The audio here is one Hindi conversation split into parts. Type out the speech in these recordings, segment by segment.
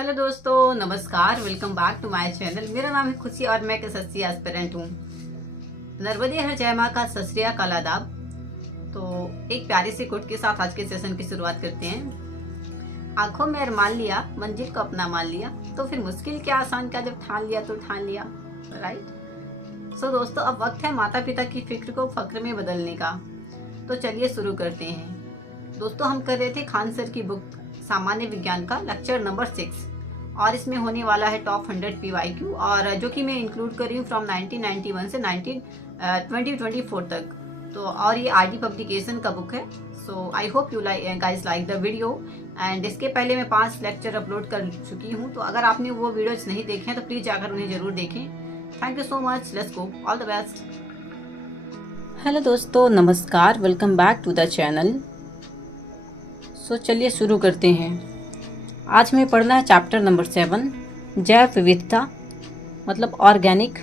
हेलो दोस्तों, नमस्कार। Welcome back to my channel. मेरा नाम है खुशी और मैं एक एसएससी एस्पिरेंट हूँ। नर्मदे हर जय माँ का सत श्री अकाल आदाब। तो एक प्यारी सी कोट के साथ आज के सेशन की शुरुआत करते हैं। आंखों में अरमान लिया, मंजिल को अपना मान लिया, तो फिर मुश्किल क्या आसान क्या, जब ठान लिया तो ठान लिया। राइट। सो दोस्तों, अब वक्त है माता पिता की फिक्र को फक्र में बदलने का। तो चलिए शुरू करते हैं। दोस्तों, हम कर रहे थे खान सर की बुक सामान्य विज्ञान का लेक्चर नंबर 6 और इसमें होने वाला है टॉप 100 PYQ, और जो कि मैं इंक्लूड कर रही हूँ फ्रॉम 1991 से 2024 तक। तो और ये RD पब्लिकेशन का बुक है। So I hope you guys like the video. And इसके पहले मैं 5 लेक्चर अपलोड कर चुकी हूँ, तो अगर आपने वो वीडियोज नहीं देखे हैं तो प्लीज जाकर उन्हें जरूर देखें। Thank you so much. Let's go. All the best. Hello दोस्तों, नमस्कार। Welcome back to the channel. So चलिए शुरू करते हैं। आज हमें पढ़ना है चैप्टर नंबर 7, जैव विविधता मतलब ऑर्गेनिक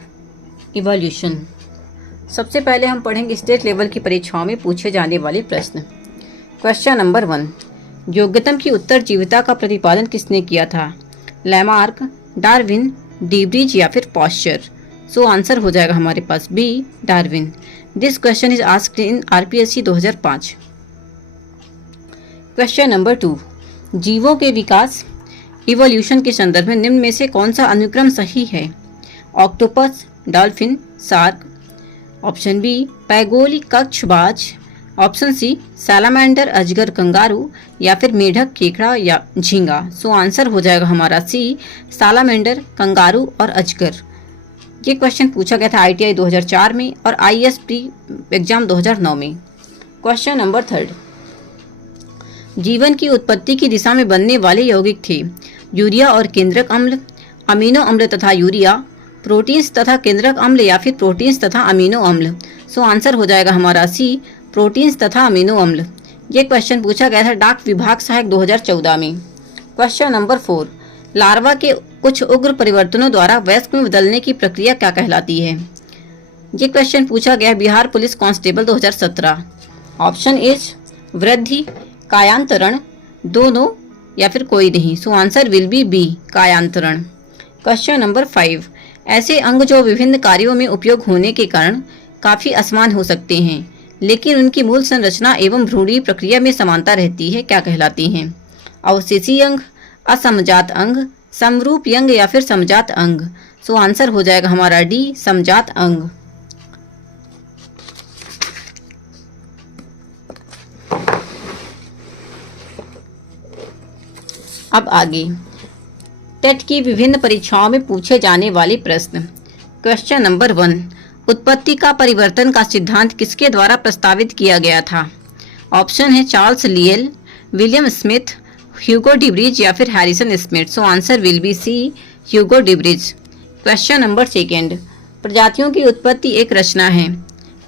इवोल्यूशन। सबसे पहले हम पढ़ेंगे स्टेट लेवल की परीक्षाओं में पूछे जाने वाले प्रश्न। क्वेश्चन नंबर 1, योग्यतम की उत्तरजीविता का प्रतिपादन किसने किया था? लैमार्क, डार्विन, डीब्रिज या फिर पॉस्चर? सो आंसर हो जाएगा हमारे पास B, Darwin. This question is asked in RPSC 2005। Question number 2, जीवों के विकास इवोल्यूशन के संदर्भ में निम्न में से कौन सा अनुक्रम सही है? Octopus, dolphin, shark? Option B, पैगोली कक्षबाज। ऑप्शन सी, सैलामेंडर, अजगर, कंगारू या फिर मेढक, केकड़ा या झींगा? सो आंसर हो जाएगा हमारा सी, सैलामेंडर, कंगारू और अजगर। ये क्वेश्चन पूछा गया था ITI 2004 में और ISP एग्जाम 2009 में। क्वेश्चन नंबर 3, जीवन की उत्पत्ति की दिशा में बनने वाले यौगिक थे यूरिया और केंद्रक अम्ल, अमीनो अम्ल तथा यूरिया, प्रोटीन्स तथा केंद्रक अम्ल या फिर प्रोटीन्स तथा अमीनो अम्ल? सो आंसर हो जाएगा हमारा सी, प्रोटीन्स तथा अमीनो अम्ल। ये क्वेश्चन पूछा गया था डाक विभाग सहायक 2014 में। क्वेश्चन नंबर 4, लार्वा के कुछ उग्र परिवर्तनों द्वारा वयस्क में बदलने की प्रक्रिया क्या कहलाती है? ये क्वेश्चन पूछा गया Bihar police constable 2017। Option is वृद्धि, कायांतरण, दोनों या फिर कोई नहीं? So answer will be B, कायांतरण। क्वेश्चन नंबर 5, ऐसे अंग जो विभिन्न कार्यों में उपयोग होने के कारण काफी असमान हो सकते हैं लेकिन उनकी मूल संरचना एवं भ्रूणीय प्रक्रिया में समानता रहती है, क्या कहलाती हैं? अवशेषी अंग, असमजात अंग, समरूप अंग या फिर समजात अंग? सो आंसर हो जाएगा हमारा डी, समजात अंग। अब आगे टेट की विभिन्न परीक्षाओं में पूछे जाने वाले प्रश्न। क्वेश्चन नंबर 1, उत्पत्ति का परिवर्तन का सिद्धांत किसके द्वारा प्रस्तावित किया गया था? ऑप्शन है चार्ल्स लियल, विलियम स्मिथ, ह्यूगो डिब्रिज या फिर Harrison Smith? So answer will be C, Hugo de Vries. Question number 2, प्रजातियों की उत्पत्ति एक रचना है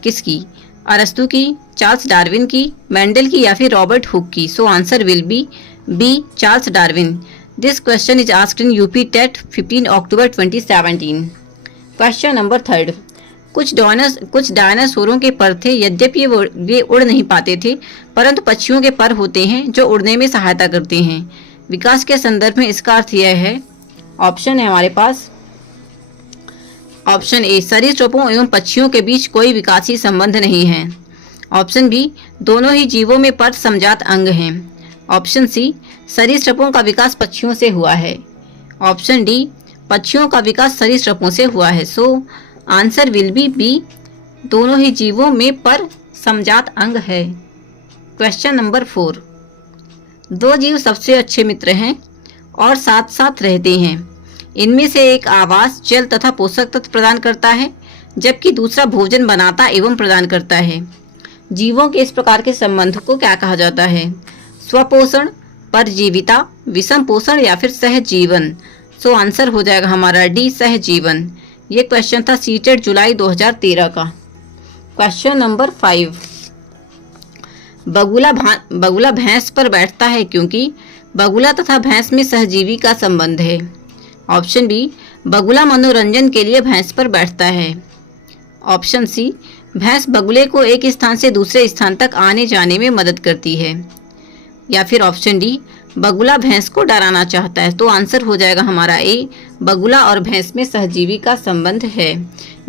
किसकी? अरस्तु की, चार्ल्स डार्विन की, मेंडल की या फिर रॉबर्ट हुक की? So answer will be B, Charles Darwin. This question is asked in UP TET 15 October 2017। Question number 3, कुछ डायनासोरों के पर थे, यद्यपि वे उड़ नहीं पाते थे, परंतु पक्षियों के पर होते हैं जो उड़ने में सहायता करते हैं। विकास के संदर्भ में इसका अर्थ यह है, ऑप्शन है हमारे पास ऑप्शन ए, सरीसृपों एवं पक्षियों के बीच कोई विकासीय संबंध नहीं है। ऑप्शन बी, दोनों ही जीवों में पर समजात अंग हैं। ऑप्शन सी, सरीसृपों का विकास पक्षियों से हुआ है। ऑप्शन डी, पक्षियों का विकास सरीसृपों से हुआ है। So answer will be B, दोनों ही जीवों में पर समजात अंग है। क्वेश्चन नंबर 4, 2 जीव सबसे अच्छे मित्र हैं और साथ साथ रहते हैं। इनमें से एक आवास, जल तथा पोषक तत्व प्रदान करता है जबकि दूसरा भोजन बनाता एवं प्रदान करता है। जीवों के इस प्रकार के संबंध को क्या कहा जाता है? स्वपोषण, परजीविता, विषम पोषण या फिर सहजीवन? सो आंसर हो जाएगा हमारा डी, सहजीवन। ये क्वेश्चन था सीटेट जुलाई 2013 का। क्वेश्चन नंबर 5, बगुला भैंस पर बैठता है क्योंकि बगुला तथा भैंस में सहजीवी का संबंध है। ऑप्शन बी, बगुला मनोरंजन के लिए भैंस पर बैठता है। ऑप्शन सी, भैंस बगुले को एक स्थान से दूसरे स्थान तक आने जाने में मदद करती है। या फिर ऑप्शन डी, बगुला भैंस को डराना चाहता है? तो आंसर हो जाएगा हमारा ए, बगुला और भैंस में सहजीवी का संबंध है।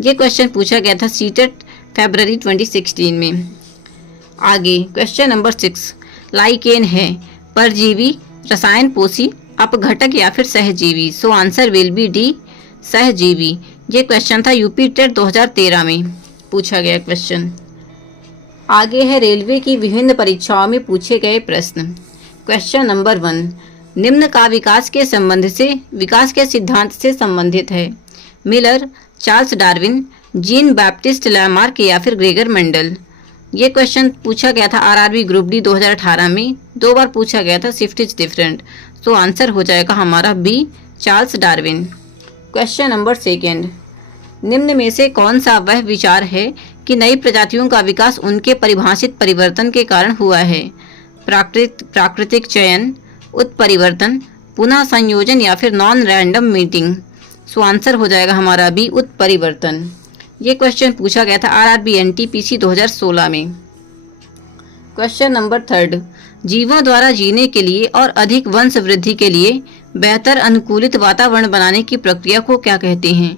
ये क्वेश्चन पूछा गया था सीटेट फरवरी 2016 में। आगे क्वेश्चन नंबर 6, लाइकेन है परजीवी, रसायन पोषी, अपघटक या फिर सहजीवी? सो आंसर विल बी डी, सहजीवी। ये क्वेश्चन था यूपी टेट 2013 में पूछा गया क्वेश्चन। आगे है रेलवे की विभिन्न परीक्षाओं में पूछे गए प्रश्न। क्वेश्चन नंबर 1, निम्न का विकास के सिद्धांत से संबंधित है? Miller, Charles Darwin, Jean Baptiste Lamarck या फिर ग्रेगर मेंडल? ये क्वेश्चन पूछा गया था आरआरबी ग्रुप डी 2018 में, 2 बार पूछा गया था, शिफ्ट इज डिफरेंट। तो आंसर हो जाएगा हमारा B, Charles Darwin. Question number 2, निम्न में से कौन सा वह विचार है कि नई प्रजातियों का विकास उनके परिभाषित परिवर्तन के कारण हुआ है? प्राकृतिक चयन, उत्परिवर्तन, पुनः संयोजन या फिर नॉन रैंडम मीटिंग? सो आंसर हो जाएगा हमारा बी, उत्परिवर्तन। ये क्वेश्चन पूछा गया था आरआरबी एनटीपीसी 2016 में। क्वेश्चन नंबर 3, जीवों द्वारा जीने के लिए और अधिक वंश वृद्धि के लिए बेहतर अनुकूलित वातावरण बनाने की प्रक्रिया को क्या कहते हैं?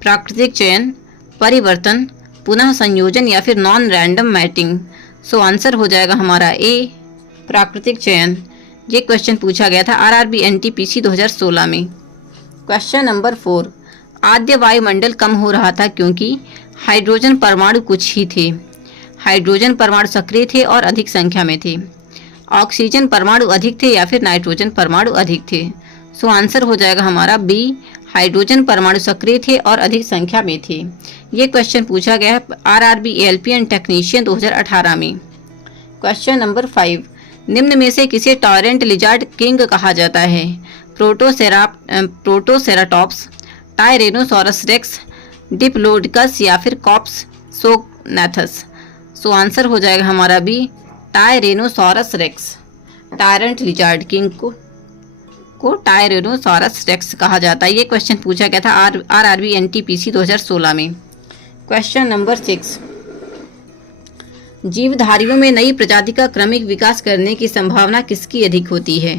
प्राकृतिक चयन, परिवर्तन, पुनः संयोजन या फिर non random mating? So answer हो जाएगा हमारा ए, प्राकृतिक चयन। ये क्वेश्चन पूछा गया था आरआरबी एनटीपीसी 2016 में। क्वेश्चन नंबर 4, आद्य वायुमंडल कम हो रहा था क्योंकि हाइड्रोजन परमाणु कुछ ही थे। हाइड्रोजन परमाणु सक्रिय थे और अधिक संख्या में थे, ऑक्सीजन परमाणु अधिक थे या फिर नाइट्रोजन परमाणु अधिक थे? सो आंसर हो जाएगा हमारा बी, हाइड्रोजन परमाणु सक्रिय थे और अधिक संख्या में थे। ये क्वेश्चन पूछा गया है आरआरबी एएलपी एंड टेक्नीशियन 2018 में। क्वेश्चन नंबर 5, निम्न में से किसे टॉरेंट लिजार्ड किंग कहा जाता है? प्रोटोसेराटॉप्स, टायरेनोसॉरस रेक्स, डिप्लोडकस या फिर कॉप्स सोगनाथस? सो आंसर हो जाएगा हमारा B, tyrannosaurus rex. Tyrant lizard king को टायरेनोसॉरस रेक्स कहा जाता है। ये क्वेश्चन पूछा गया था आरआरबी एनटीपीसी 2016 में। क्वेश्चन नंबर 6, जीवधारियों में नई प्रजाति का क्रमिक विकास करने की संभावना किसकी अधिक होती है?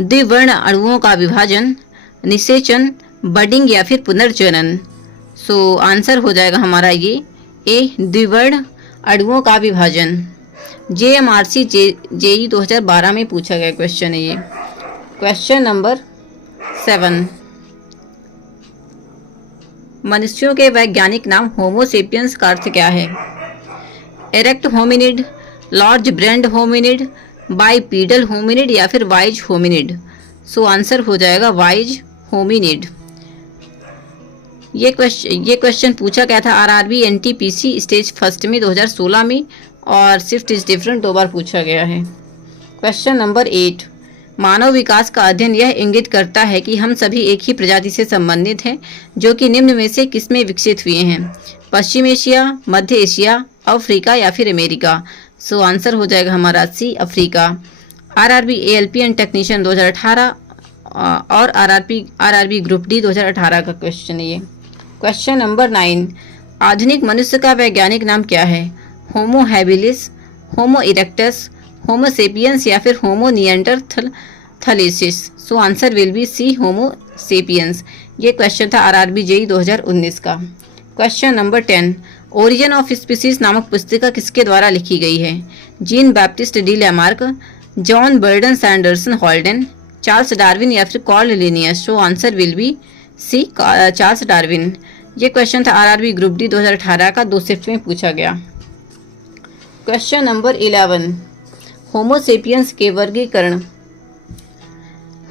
द्विवर्ण अणुओं का विभाजन, निषेचन, बडिंग या फिर पुनर्जनन? सो आंसर हो जाएगा हमारा ये ए, द्विवर्ण अणुओं का विभाजन। जेएमआरसी जेई 2012 में पूछा गया क्वेश्चन है ये। क्वेश्चन नंबर 7, मनुष्यों के वैज्ञानिक नाम होमोसेपियंस का अर्थ क्या है? Erect hominid, large brained hominid, bipedal hominid या फिर वाइज होमिनिड? सो आंसर हो जाएगा वाइज होमिनिड। ये क्वेश्चन पूछा गया था आरआरबी एनटीपीसी स्टेज फर्स्ट में 2016 में और शिफ्ट इज डिफरेंट 2 बार पूछा गया है। क्वेश्चन नंबर 8, मानव विकास का अध्ययन यह इंगित करता है कि हम सभी एक ही प्रजाति से संबंधित हैं, जो कि निम्न में से किसमें विकसित हुए हैं? पश्चिम एशिया, मध्य एशिया, अफ्रीका या फिर अमेरिका? सो आंसर हो जाएगा हमारा C, Africa. RRB ALP and technician 2018 और आरआरबी ग्रुप डी 2018 का क्वेश्चन है ये। क्वेश्चन नंबर 9, आधुनिक मनुष्य का वैज्ञानिक नाम क्या है? Homo habilis, Homo erectus, Homo sapiens या फिर Homo neanderthalensis? So answer will be C, Homo sapiens. ये क्वेश्चन था आरआरबी जेई 2019 का। Question number 10, origin of species नामक पुस्तिका किसके द्वारा लिखी गई है? Jean Baptiste de Lamarck, John Burdon Sanderson Haldane, Charles Darwin या फिर Karl Linnaeus? So answer will be C, Charles Darwin. ये क्वेश्चन था आरआरबी ग्रुप डी 2018 का, 2 शिफ्ट में पूछा गया। क्वेश्चन नंबर 11, होमोसेपियंस के वर्गीकरण।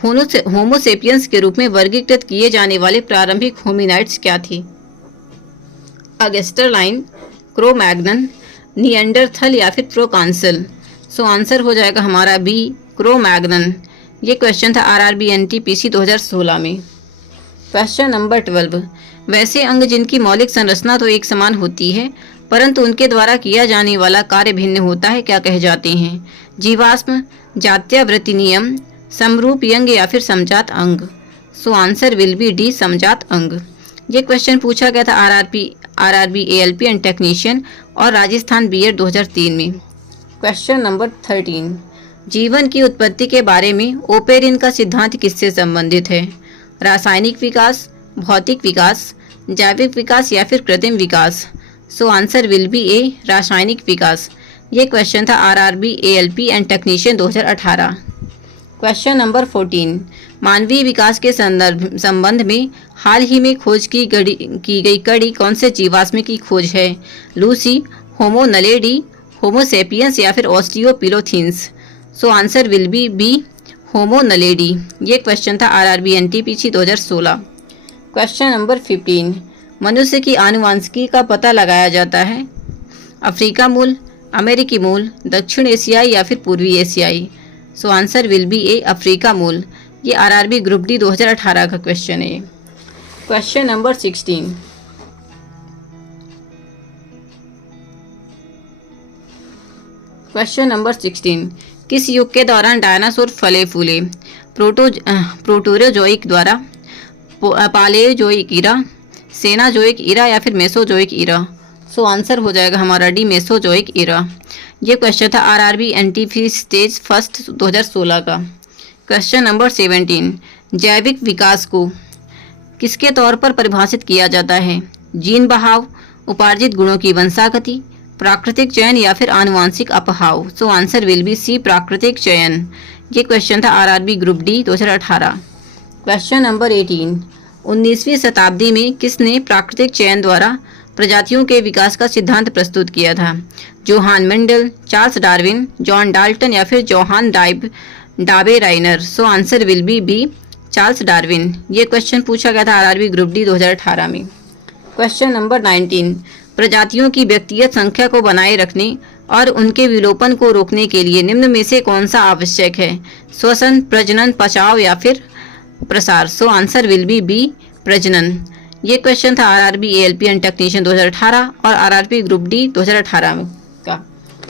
होमोसेपियंस के रूप में वर्गीकृत किए जाने वाले प्रारंभिक होमिनाइड्स क्या थे? अगस्टरलाइन, क्रो-मैग्नन, निएंडरथल या फिर प्रोकांसल? सो आंसर हो जाएगा हमारा बी, क्रो-मैग्नन। ये क्वेश्चन था आरआरबी एनटीपीसी 2016 में। क्वेश्चन नंबर 12, वैसे अंग जिनकी मौलिक संरचना तो एक समान होती है परंतु उनके द्वारा किया जाने वाला कार्य भिन्न होता है, क्या कहे जाते हैं? जीवाश्म, जात्यावृत्ति नियम, समरूप यंग या फिर समजात अंग? So answer will be D, समजात अंग। ये क्वेश्चन पूछा गया था आरआरबी एएलपी एंड टेक्नीशियन और राजस्थान बीएड 2003 में। क्वेश्चन नंबर 13, जीवन की उत्पत्ति के बारे में ओपेरिन का सिद्धांत किससे संबंधित है? रासायनिक विकास, भौतिक विकास, जैविक विकास या फिर कृत्रिम विकास? सो आंसर विल बी ए, रासायनिक विकास। ये क्वेश्चन था RRB ALP and technician 2018। Question number 14, मानवीय विकास के संबंध में हाल ही में खोज की गई कड़ी कौन से जीवाश्म की खोज है? Lucy, Homo naledi, Homo sapiens या फिर ऑस्टियोपिलोथीन्स? So answer will be B, Homo naledi. ये क्वेश्चन था आरआरबी एनटीपीसी 2016। क्वेश्चन नंबर 15, मनुष्य की आनुवंशिकी का पता लगाया जाता है? अफ्रीका मूल, अमेरिकी मूल, दक्षिण एशियाई या फिर पूर्वी एशियाई? सो answer will be A, Africa मूल। ये आरआरबी ग्रुप डी 2018 का क्वेश्चन है। क्वेश्चन नंबर 16, क्वेश्चन नंबर 16, किस युग के दौरान डायनासोर फले फूले? प्रोटोरोजोइक द्वारा, पालेयोजोइक इरा, सेनाजोइक इरा या फिर मेसोजोइक इरा? सो आंसर हो जाएगा हमारा डी, मेसोजोइक इरा। ये क्वेश्चन था आरआरबी एनटीपी स्टेज फर्स्ट 2016 का। क्वेश्चन नंबर 17, जैविक विकास को किसके तौर पर परिभाषित किया जाता है? जीन बहाव, उपार्जित गुणों की वंशागति, प्राकृतिक चयन या फिर आनुवांशिक अपहाव? So answer will be C, प्राकृतिक चयन। ये क्वेश्चन था RRB group D 2018। Question number 18, 19वीं शताब्दी में किसने प्राकृतिक चयन द्वारा प्रजातियों के विकास का सिद्धांत प्रस्तुत किया था? Johann Mendel, Charles Darwin, John Dalton या फिर Johann Dobereiner? So answer will be B, Charles Darwin. ये क्वेश्चन पूछा गया था आरआरबी ग्रुप डी 2018 में। क्वेश्चन नंबर 19, प्रजातियों की व्यक्तिगत संख्या को बनाए रखने और उनके विलोपन को रोकने के लिए निम्न में से कौन सा आवश्यक है? श्वसन, प्रजनन, बचाव या फिर प्रसार? So answer will be B, प्रजनन। ये क्वेश्चन था आरआरबी एएलपी एंड टेक्नीशियन 2018 और आरआरबी ग्रुप डी 2018 में का।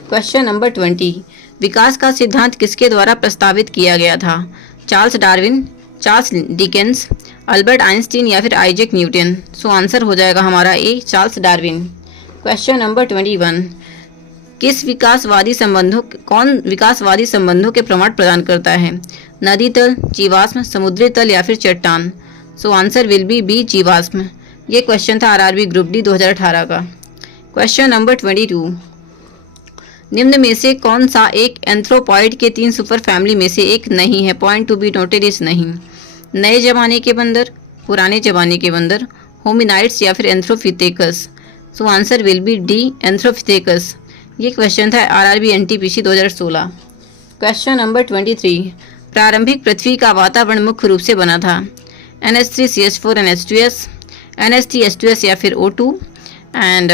क्वेश्चन नंबर 20, विकास का सिद्धांत किसके द्वारा प्रस्तावित किया गया था? Charles Darwin, Charles Dickens, Albert Einstein या फिर आइजैक न्यूटन? सो आंसर हो जाएगा हमारा A, Charles Darwin. Question number 21, कौन विकासवादी संबंधों के प्रमाण प्रदान करता है? नदी तल, जीवाश्म, समुद्री तल या फिर चट्टान? So answer will be B, जीवाश्म। ये क्वेश्चन था आरआरबी ग्रुप डी 2018 का। क्वेश्चन नंबर 22, निम्न में से कौन सा एक एंथ्रोपॉइड के 3 सुपर फैमिली में से एक नहीं है? Point to be noted is नहीं। नए जमाने के बंदर, पुराने जमाने के बंदर, होमिनाइड्स या फिर anthropithecus? So answer will be D, anthropithecus. ये क्वेश्चन था आरआरबी एनटीपीसी 2016। क्वेश्चन नंबर 23, प्रारंभिक पृथ्वी का वातावरण मुख्य रूप से बना था? NH3CH4 and H2S, NH3H2S या फिर O2 and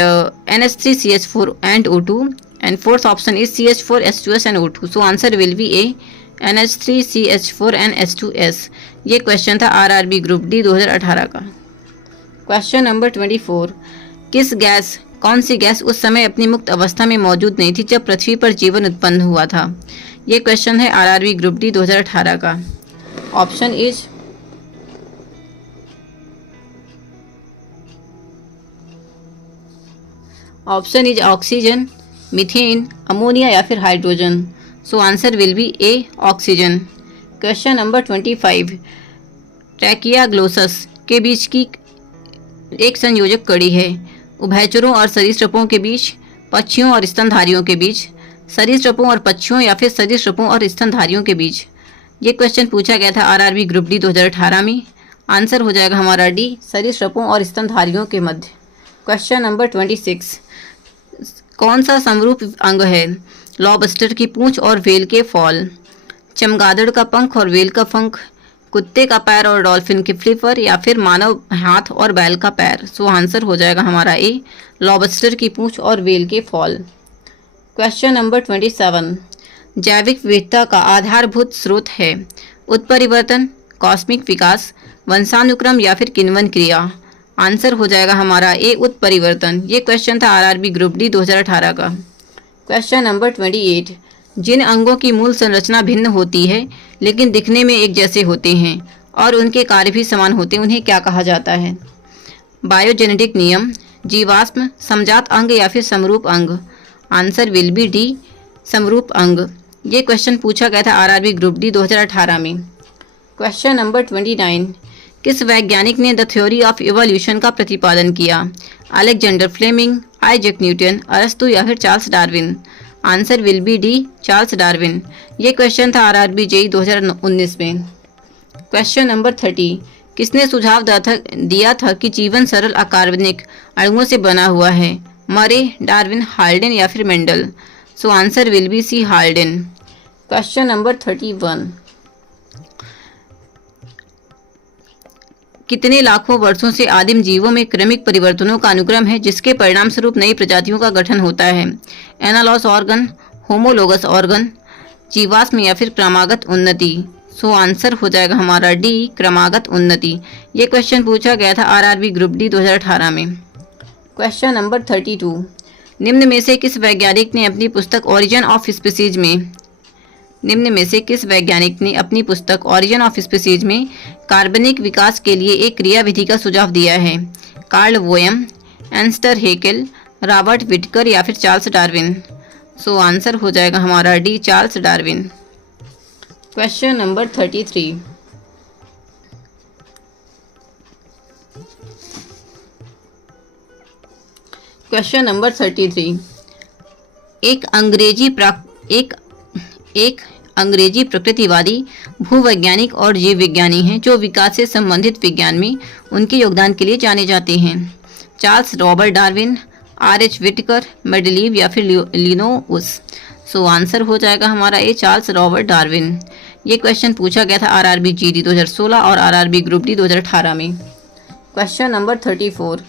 NH3CH4 and O2 and fourth option is CH4 H2S and O2. So answer will be A, NH3CH4 and H2S। ये क्वेश्चन था आरआरबी ग्रुप डी 2018 का। क्वेश्चन नंबर 24, कौन सी गैस उस समय अपनी मुक्त अवस्था में मौजूद नहीं थी जब पृथ्वी पर जीवन उत्पन्न हुआ था? ये क्वेश्चन है आरआरबी ग्रुप डी 2018 का। Option is oxygen, methane, ammonia या फिर hydrogen? So answer will be A, oxygen. Question number 25, ट्रैकियाग्लोसस के बीच की एक संयोजक कड़ी है? उभयचरों और सरीसृपों के बीच, पक्षियों और स्तनधारियों के बीच, सरीसृपों और पक्षियों या फिर सरीसृपों और स्तनधारियों के बीच? ये क्वेश्चन पूछा गया था आरआरबी ग्रुप डी 2018 में। आंसर हो जाएगा हमारा डी, सरीसृपों और स्तनधारियों के मध्य। क्वेश्चन नंबर 26, कौन सा समरूप अंग है? लॉबस्टर की पूंछ और व्हेल के फॉल, चमगादड़ का पंख और व्हेल का पंख, कुत्ते का पैर और डॉल्फिन के फ्लिपर या फिर मानव हाथ और बैल का पैर? सो आंसर हो जाएगा हमारा ए, लॉबस्टर की पूंछ और व्हेल के फॉल। क्वेश्चन नंबर 27, जैविक विविधता का आधारभूत स्रोत है? उत्परिवर्तन, कॉस्मिक विकास, वंशानुक्रम या फिर किण्वन क्रिया? आंसर हो जाएगा हमारा ए, उत्परिवर्तन। ये क्वेश्चन था आरआरबी ग्रुप डी 2018 का। क्वेश्चन नंबर 28, जिन अंगों की मूल संरचना भिन्न होती है लेकिन दिखने में एक जैसे होते हैं और उनके कार्य भी समान होते हैं, उन्हें क्या कहा जाता है? बायोजेनेटिक नियम, जीवाश्म, समजात अंग या फिर समरूप अंग? आंसर विल बी डी, समरूप अंग। ये क्वेश्चन पूछा गया था आरआरबी ग्रुप डी 2018 में। क्वेश्चन नंबर 29, किस वैज्ञानिक ने द थ्योरी ऑफ इवोल्यूशन का प्रतिपादन किया? अलेक्जेंडर फ्लेमिंग, आइजैक न्यूटन, अरस्तु या फिर Charles Darwin? Answer will be D, Charles Darwin. ये क्वेश्चन था आरआरबी जेई 2019 में। क्वेश्चन नंबर 30, किसने सुझाव दिया था कि जीवन सरल अकार्बनिक अणुओं से बना हुआ है? मरे, डार्विन, हाल्डेन या फिर Mendel? So answer will be C, Haldane. Question number 31, कितने लाखों वर्षों से आदिम जीवों में क्रमिक परिवर्तनों का अनुक्रम है जिसके परिणाम स्वरूप नई प्रजातियों का गठन होता है? एनालॉगस ऑर्गन, होमोलोगस ऑर्गन, जीवाश्म या फिर क्रमागत उन्नति? सो आंसर हो जाएगा हमारा डी, क्रमागत उन्नति। ये क्वेश्चन पूछा गया था आरआरबी ग्रुप डी 2018 में। क्वेश्चन नंबर 32, निम्न में से किस वैज्ञानिक ने अपनी पुस्तक ओरिजिन ऑफ स्पीसीज में ओरिजिन ऑफ स्पीसीज में कार्बनिक विकास के लिए एक क्रियाविधि का सुझाव दिया है? कार्ल वोयम, एंस्टर हेकेल, रॉबर्ट विटकर या फिर चार्ल्स डार्विन? सो आंसर हो जाएगा हमारा D, Charles Darwin. Question number 33, question number 33, एक अंग्रेजी प्रकृतिवादी, भूवैज्ञानिक और जीव विज्ञानी हैं जो विकास से संबंधित विज्ञान में उनके योगदान के लिए जाने जाते हैं? Charles Robert Darwin, R H. Whittaker, Mendeleev या फिर लिनोउस? सो आंसर हो जाएगा हमारा ए, चार्ल्स रॉबर्ट डार्विन। ये क्वेश्चन पूछा गया था आरआरबी जीडी 2016 और आरआरबी ग्रुप डी 2018 में। क्वेश्चन नंबर 34,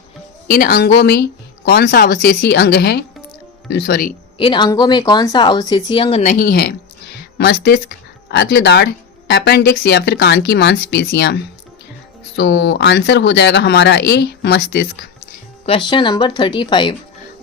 इन अंगों में कौन सा अवशेषी अंग नहीं है? मस्तिष्क, अक्लदाढ़, अपेंडिक्स या फिर कान की मांसपेशियां? सो आंसर हो जाएगा हमारा ए, मस्तिष्क। क्वेश्चन नंबर 35,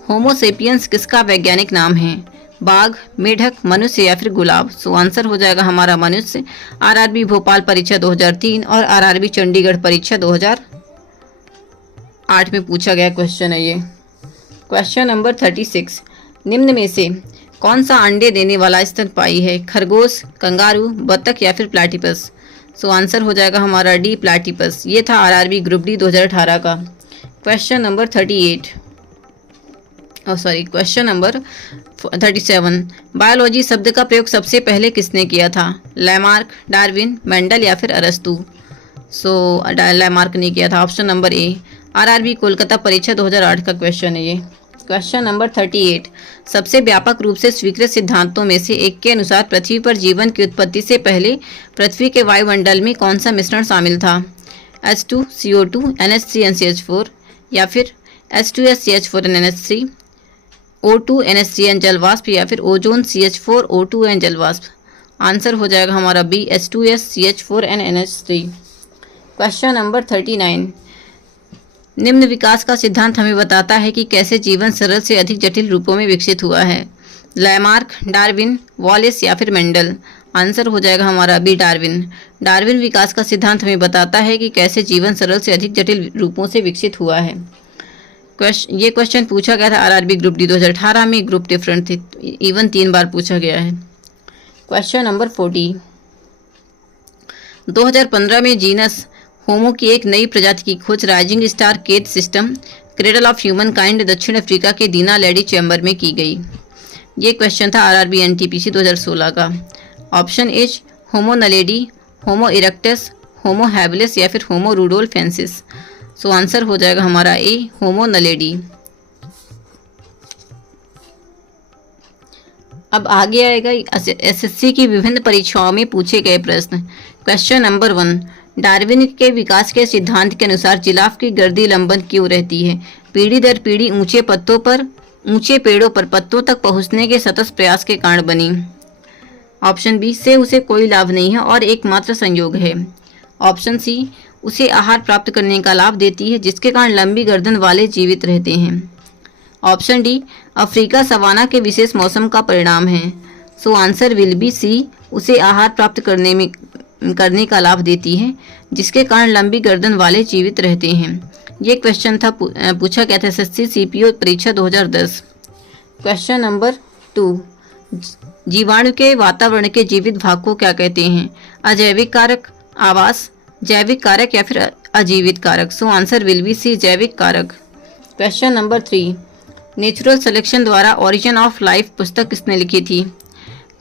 होमोसेपियंस किसका वैज्ञानिक नाम है? बाघ, मेढक, मनुष्य या फिर गुलाब? सो आंसर हो जाएगा हमारा मनुष्य। आरआरबी भोपाल परीक्षा 2003 और आरआरबी चंडीगढ़ परीक्षा 2008 में पूछा गया क्वेश्चन है ये। क्वेश्चन नंबर 36, निम्न में से कौन सा अंडे देने वाला स्तनपायी है? खरगोश, कंगारू, बत्तख या फिर प्लैटिपस? सो आंसर हो जाएगा हमारा डी, प्लैटिपस। ये था आरआरबी ग्रुप डी 2018 का। क्वेश्चन नंबर 37, बायोलॉजी शब्द का प्रयोग सबसे पहले किसने किया था? लैमार्क, डार्विन, मेंडल या फिर अरस्तु? सो लैमार्क ने किया था। Option number A. RRB Kolkata परीक्षा 2008 का क्वेश्चन है ये। क्वेश्चन नंबर 38, सबसे व्यापक रूप से स्वीकृत सिद्धांतों में से एक के अनुसार पृथ्वी पर जीवन की उत्पत्ति से पहले पृथ्वी के वायुमंडल में कौन सा मिश्रण शामिल था? H2, CO2, NH3, NCH4 या फिर H2S, CH4 and NH3, O2, NH3 जल वाष्प या फिर ओजोन, CH4, O2 and जल वाष्प? आंसर हो जाएगा हमारा B, H2S, CH4 and NH3। Question number 39, निम्न विकास का सिद्धांत हमें बताता है कि कैसे जीवन सरल से अधिक जटिल रूपों में विकसित हुआ है? लैमार्क, डार्विन, वॉलेस या फिर मेंडल? आंसर हो जाएगा हमारा बी, डार्विन। डार्विन विकास का सिद्धांत हमें बताता है कि कैसे जीवन सरल से अधिक जटिल रूपों से विकसित हुआ है। ये क्वेश्चन पूछा गया था आरआरबी ग्रुप डी 2018 में। ग्रुप डिफरेंट थे, इवन 3 बार पूछा गया है। क्वेश्चन नंबर 40, 2015 में जीनस होमो की एक नई प्रजाति की खोज rising star Kate system cradle of human kind दक्षिण अफ्रीका के दीना लेडी चैम्बर में की गई। ये क्वेश्चन था आरआरबी एनटीपीसी 2016 का। ऑप्शन एच, होमो नलेडी, होमो इरेक्टस, होमो हैबिलिस या फिर होमो रूडोल्फेंसिस? सो आंसर हो जाएगा हमारा ए, होमो नलेडी। अब आगे आएगा एसएससी की विभिन्न परीक्षाओं में पूछे गए प्रश्न। क्वेश्चन नंबर 1, डार्विन के विकास के सिद्धांत के अनुसार जिराफ की गर्दन लंबन क्यों रहती है? पीढ़ी दर पीढ़ी ऊंचे पेड़ों पर पत्तों तक पहुंचने के सतत प्रयास के कारण बनी। ऑप्शन बी, से उसे कोई लाभ नहीं है और एकमात्र संयोग है। ऑप्शन सी, उसे आहार प्राप्त करने का लाभ देती है जिसके कारण लंबी गर्दन वाले जीवित रहते हैं। ऑप्शन डी, अफ्रीका सवाना के विशेष मौसम का परिणाम है। So answer will be C, उसे आहार प्राप्त करने का लाभ देती है जिसके कारण लंबी गर्दन वाले जीवित रहते हैं। ये क्वेश्चन था पूछा गया था एसएससी सीपीओ परीक्षा 2010। क्वेश्चन नंबर 2, जीवाणु के वातावरण के जीवित भाग को क्या कहते हैं? अजैविक कारक, आवास, जैविक कारक या फिर अजीवित कारक? So answer will be C, जैविक कारक। क्वेश्चन नंबर 3, नेचुरल सिलेक्शन द्वारा ओरिजिन ऑफ लाइफ पुस्तक किसने लिखी थी?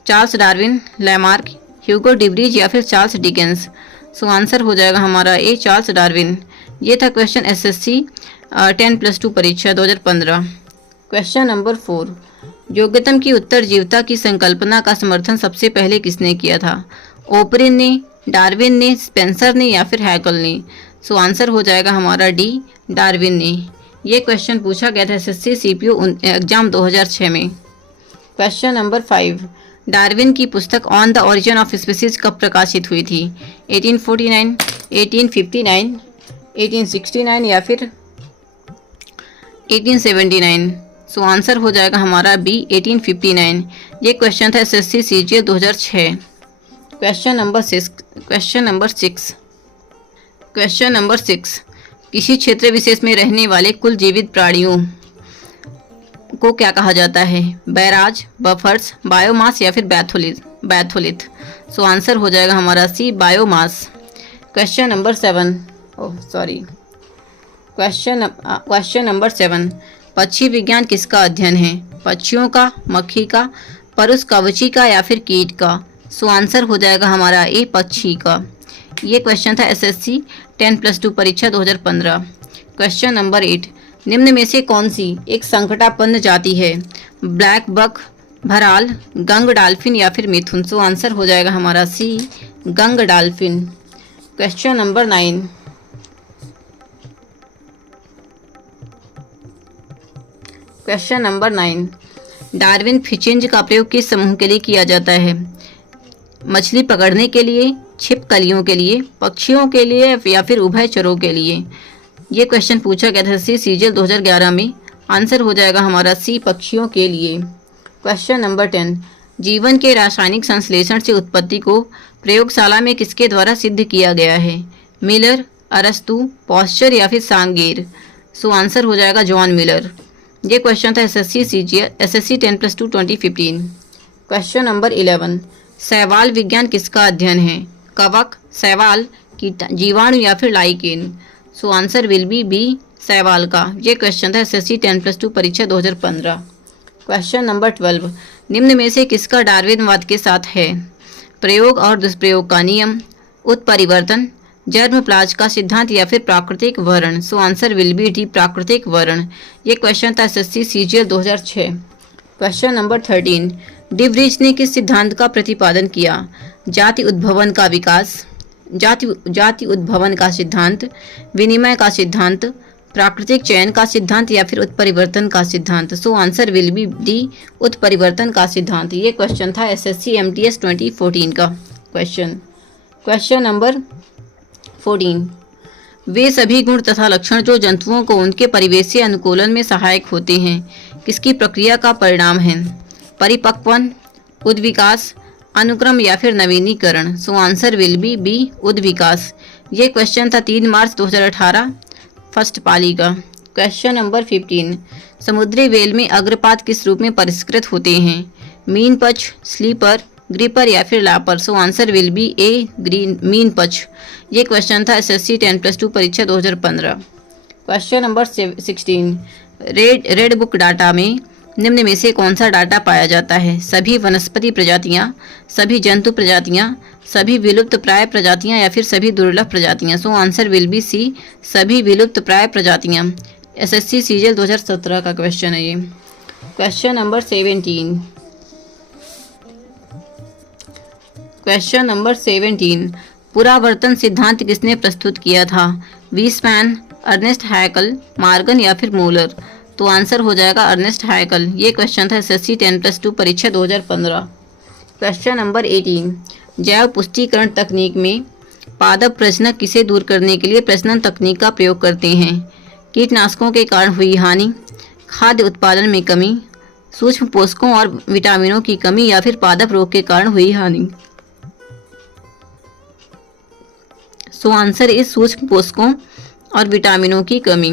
Charles Darwin, Lamarck, Hugo de Vries या फिर चार्ल्स डिकेंस? सो आंसर हो जाएगा हमारा ए, चार्ल्स डार्विन। ये था क्वेश्चन एसएससी 10+2 परीक्षा 2015। क्वेश्चन नंबर 4, योग्यतम की उत्तरजीविता की संकल्पना का समर्थन सबसे पहले किसने किया था? ओपरिन ने, डार्विन ने, स्पेंसर ने या फिर हैकल ने? सो आंसर हो जाएगा हमारा डी, डार्विन ने। ये क्वेश्चन पूछा गया था एसएससी सीपीओ एग्जाम 2006 में। क्वेश्चन नंबर 5, डार्विन की पुस्तक on the origin of species कब प्रकाशित हुई थी? 1849, 1859, 1869 या फिर 1879? सो आंसर हो जाएगा हमारा बी, 1859। ये क्वेश्चन था एसएससी सीजीएल 2006। क्वेश्चन नंबर 6, किसी क्षेत्र विशेष में रहने वाले कुल जीवित प्राणियों को क्या कहा जाता है? बैराज, बफर्स, बायोमास या फिर बैथोलिथ? सो आंसर हो जाएगा हमारा सी, बायोमास। क्वेश्चन नंबर 7, पक्षी विज्ञान किसका अध्ययन है? पक्षियों का, मक्खी का, परुष-कवची का या फिर कीट का? सो आंसर हो जाएगा हमारा ए, पक्षी का। ये क्वेश्चन था एसएससी 10+2 परीक्षा 2015। क्वेश्चन नंबर 8, निम्न में से कौन सी एक संकटापन्न जाति है? ब्लैक बक, भराल, गंग डाल्फिन या फिर मिथुन? सो आंसर हो जाएगा हमारा सी, गंग डाल्फिन। क्वेश्चन नंबर 9, डार्विन फिशिंग का प्रयोग किस समूह के लिए किया जाता है? मछली पकड़ने के लिए, छिपकलियों के लिए, पक्षियों के लिए या फिर उभयचरों के लिए? ये क्वेश्चन पूछा गया था सीजीएल 2011 में। आंसर हो जाएगा हमारा सी, पक्षियों के लिए। क्वेश्चन नंबर 10, जीवन के रासायनिक संश्लेषण से उत्पत्ति को प्रयोगशाला में किसके द्वारा सिद्ध किया गया है? मिलर, अरस्तु, पॉस्चर या फिर सांगेर? सो आंसर हो जाएगा जॉन मिलर। ये क्वेश्चन था एसएससी 10+2 2015। क्वेश्चन नंबर 11, शैवाल विज्ञान किसका अध्ययन है? कवक, शैवाल, जीवाणु या फिर lichen? So answer will be B, शैवाल का। ये क्वेश्चन था एसएससी 10+2 परीक्षा 2015। क्वेश्चन नंबर 12, निम्न में से किसका डार्विनवाद के साथ है? प्रयोग और दुष्प्रयोग का नियम, उत्परिवर्तन, जर्मप्लाज का सिद्धांत या फिर प्राकृतिक वर्ण? सो आंसर विल बी डी, प्राकृतिक वर्ण। ये क्वेश्चन था SSC CGL 2006। Question number 13, debris ने किस सिद्धांत का प्रतिपादन किया? जाति उद्भवन का विकास, जाति उद्भवन का सिद्धांत, विनिमय का सिद्धांत, प्राकृतिक चयन का सिद्धांत या फिर उत्परिवर्तन का सिद्धांत? सो आंसर विल बी डी, उत्परिवर्तन का सिद्धांत। ये क्वेश्चन था एसएससी एमटीएस 2014 का क्वेश्चन। क्वेश्चन नंबर 14, वे सभी गुण तथा लक्षण जो जंतुओं को उनके परिवेशीय अनुकूलन में सहायक होते हैं किसकी प्रक्रिया का परिणाम है? परिपक्वन, उद्विकास, अनुक्रम या फिर नवीनीकरण? So answer will be B, उद्विकास। ये क्वेश्चन था 3 मार्च 2018 फर्स्ट पाली का। क्वेश्चन नंबर 15, समुद्री व्हेल में अग्रपाद किस रूप में परिष्कृत होते हैं? मीन पच, स्लीपर, ग्रिपर या फिर लापर? So answer will be A, मीन पच। ये क्वेश्चन था एसएससी 10+2 परीक्षा 2015। Question number 16, red book data में निम्न में से कौन सा डाटा पाया जाता है? सभी वनस्पति प्रजातियां, सभी जंतु प्रजातियां, सभी विलुप्त प्राय प्रजातियां या फिर सभी दुर्लभ प्रजातियां? So answer will be C, सभी विलुप्त प्राय प्रजातियां। एसएससी सीजीएल 2017 का क्वेश्चन है ये। क्वेश्चन नंबर 17, पुरावर्तन सिद्धांत किसने प्रस्तुत किया था? वीसमैन, अर्नेस्ट हैकल, मार्गन या फिर मूलर? तो आंसर हो जाएगा अर्नेस्ट हैकल। ये क्वेश्चन था एसएससी 10+2 परीक्षा 2015। क्वेश्चन नंबर 18, जैव पुष्टिकरण तकनीक में पादप प्रजनक किसे दूर करने के लिए प्रजनन तकनीक का प्रयोग करते हैं? कीटनाशकों के कारण हुई हानि, खाद्य उत्पादन में कमी, सूक्ष्म पोषकों और विटामिनों की कमी या फिर पादप रोग के कारण हुई हानि? सो आंसर इज सूक्ष्म पोषकों और विटामिनों की कमी।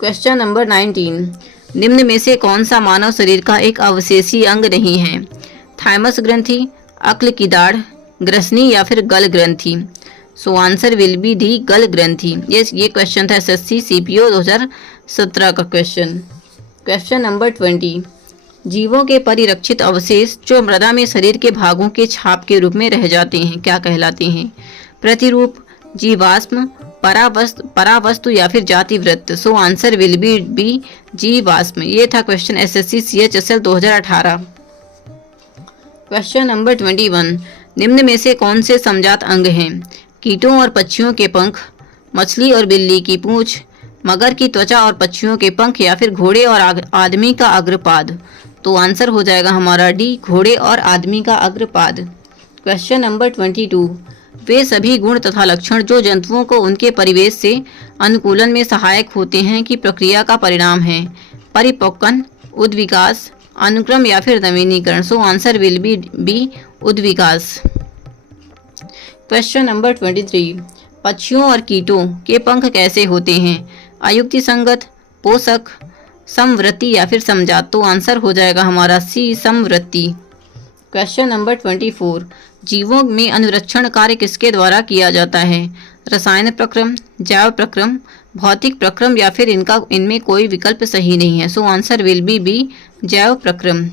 क्वेश्चन नंबर 19, निम्न में से कौन सा मानव शरीर का एक अवशेषी अंग नहीं है? थाइमस ग्रंथि, अक्ल की दाढ़, ग्रसनी या फिर गल ग्रंथि? सो आंसर विल बी दी गल ग्रंथि। ये क्वेश्चन था एसएससी सीपीओ 2017 का क्वेश्चन। क्वेश्चन नंबर 20, जीवों के परिरक्षित अवशेष जो मृदा में शरीर के भागों के छाप के रूप में रह जाते हैं क्या कहलाते हैं? प्रतिरूप, जीवाश्म, परावस्तु या फिर जातिवृत्त? सो आंसर विल बी जीवाश्म। ये था question SSC CHSL 2018। Question number 21, निम्न में से कौन से समजात अंग हैं? कीटों और पक्षियों के पंख, मछली और बिल्ली की पूंछ, मगर की त्वचा और पक्षियों के पंख या फिर घोड़े और आदमी का अग्रपाद? तो आंसर हो जाएगा हमारा डी, घोड़े और आदमी का अग्रपाद। क्वेश्चन नंबर 22, वे सभी गुण तथा लक्षण जो जंतुओं को उनके परिवेश से अनुकूलन में सहायक होते हैं की प्रक्रिया का परिणाम है? परिपक्वन, उद्विकास, अनुक्रम या फिर नवीनीकरण? सो आंसर विल बी उद्विकास। क्वेश्चन नंबर 23, पक्षियों और कीटों के पंख कैसे होते हैं? अयुक्ति संगत, पोषक, समवृत्ति या फिर समजात? तो आंसर हो जाएगा हमारा सी, समवृत्ति। क्वेश्चन नंबर 24, जीवों में अनुरक्षण कार्य किसके द्वारा किया जाता है? रसायन प्रक्रम, जैव प्रक्रम, भौतिक प्रक्रम या फिर इनमें कोई विकल्प सही नहीं है? सो आंसर विल बी जैव प्रक्रम।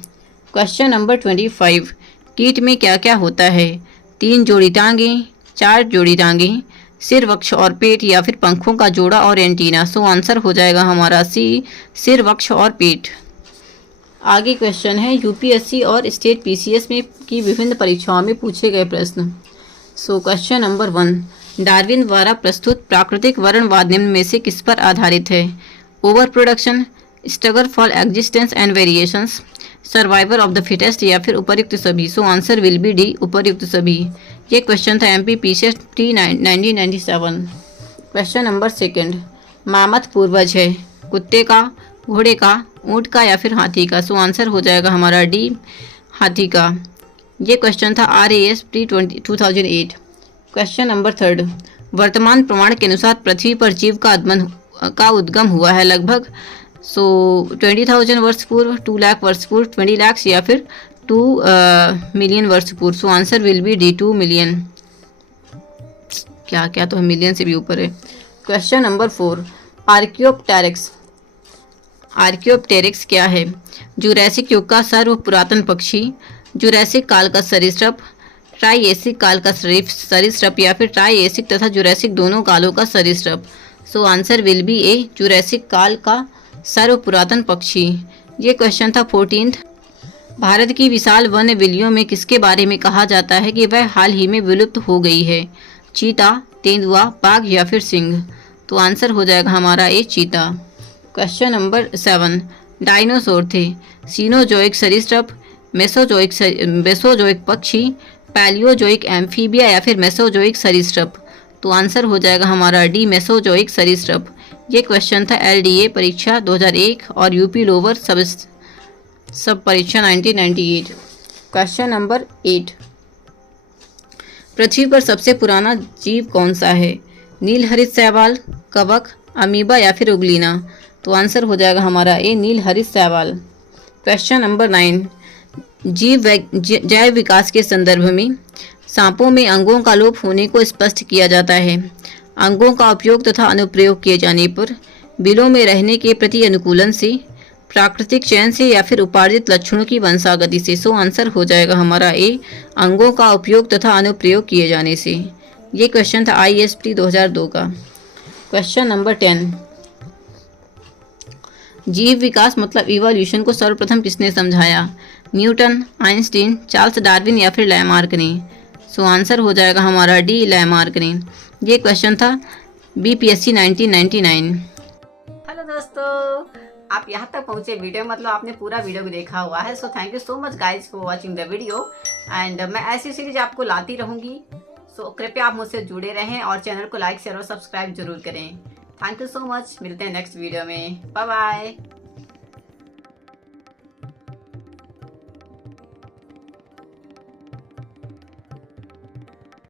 क्वेश्चन नंबर 25, कीट में क्या क्या होता है? 3 जोड़ी टांगें, 4 जोड़ी टांगें, सिर, वक्ष और पेट या फिर पंखों का जोड़ा और एंटीना? सो आंसर हो जाएगा हमारा सी, सिर, वक्ष और पेट। आगे क्वेश्चन है यूपीएससी और स्टेट पीसीएस में की विभिन्न परीक्षाओं में पूछे गए प्रश्न। सो क्वेश्चन नंबर 1, डार्विन द्वारा प्रस्तुत प्राकृतिक वर्णवाद निम्न में से किस पर आधारित है? Over production, struggle for existence and variations, survival of the fittest या फिर उपर्युक्त सभी? सो आंसर विल बी डी, उपर्युक्त सभी। ये क्वेश्चन था एमपी पीसीएस 1997। क्वेश्चन नंबर 2, मामथ पूर्वज है कुत्ते का, घोड़े का, ऊंट का या फिर हाथी का? सो आंसर हो जाएगा हमारा डी, हाथी का। ये क्वेश्चन था RAS प्री 2008। क्वेश्चन नंबर 3, वर्तमान प्रमाण के अनुसार पृथ्वी पर जीव का उद्गम हुआ है लगभग 20,000 वर्ष पूर्व, 2 लाख वर्ष पूर्व, 20 लाख या फिर 2 मिलियन वर्ष पूर्व? सो answer will be D, 2 million. क्या तो मिलियन से भी ऊपर है। क्वेश्चन नंबर 4, आर्कियोप्टेरिक्स क्या है? जुरैसिक युग का सर्व पुरातन पक्षी, जुरैसिक काल का सरीसृप, ट्राइएसिक काल का सरीसृप या फिर ट्राइएसिक तथा जुरैसिक दोनों कालों का सरीसृप? सो answer will be A, Jurassic काल का सर्व पुरातन पक्षी। ये क्वेश्चन था 14। भारत की विशाल वन्य बिल्लियों में किसके बारे में कहा जाता है कि वह हाल ही में विलुप्त हो गई है? चीता, तेंदुआ, बाघ या फिर सिंह? तो आंसर हो जाएगा हमारा ए, चीता। क्वेश्चन नंबर 7, डायनासोर थे सीनोजोइक सरीसृप, मेसोजोइक पक्षी, पैलियोजोइक एम्फीबिया या फिर मेसोजोइक सरीसृप? तो आंसर हो जाएगा हमारा डी, मेसोजोइक सरीसृप। ये क्वेश्चन था LDA परीक्षा 2001 और यूपी लोअर सब परीक्षा 1998। क्वेश्चन नंबर 8, पृथ्वी पर सबसे पुराना जीव कौन सा है? नीलहरित शैवाल, कवक, अमीबा या फिर उगलीना? तो आंसर हो जाएगा हमारा ए, नीलहरित शैवाल। क्वेश्चन नंबर 9, जैव विकास के संदर्भ में सांपों में अंगों का लोप होने को स्पष्ट किया जाता है। अंगों का उपयोग तथा अनुप्रयोग किए जाने पर, बिलों में रहने के प्रति अनुकूलन से, प्राकृतिक चयन से या फिर उपार्जित लक्षणों की वंशागति से? सो आंसर हो जाएगा हमारा ए, अंगों का उपयोग तथा अनुप्रयोग किए जाने से। ये क्वेश्चन था ISP 2002 का। क्वेश्चन नंबर 10, जीव विकास मतलब इवोल्यूशन को सर्वप्रथम किसने समझाया? न्यूटन, आइंस्टीन, चार्ल्स डार्विन या फिर लैमार्क ने? सो आंसर हो जाएगा हमारा डी, लैमार्क ने। ये क्वेश्चन था BPSC 1999। हेलो दोस्तों, आप यहाँ तक पहुँचे वीडियो मतलब आपने पूरा वीडियो भी देखा हुआ है। So thank you so much guys for watching the video and मैं ऐसी सीरीज आपको लाती रहूँगी। सो कृपया आप मुझसे जुड़े रहें और चैनल को लाइक शेयर और सब्सक्राइब जरूर करें। थैंक यू सो मच, मिलते हैं नेक्स्ट वीडियो में। Bye bye.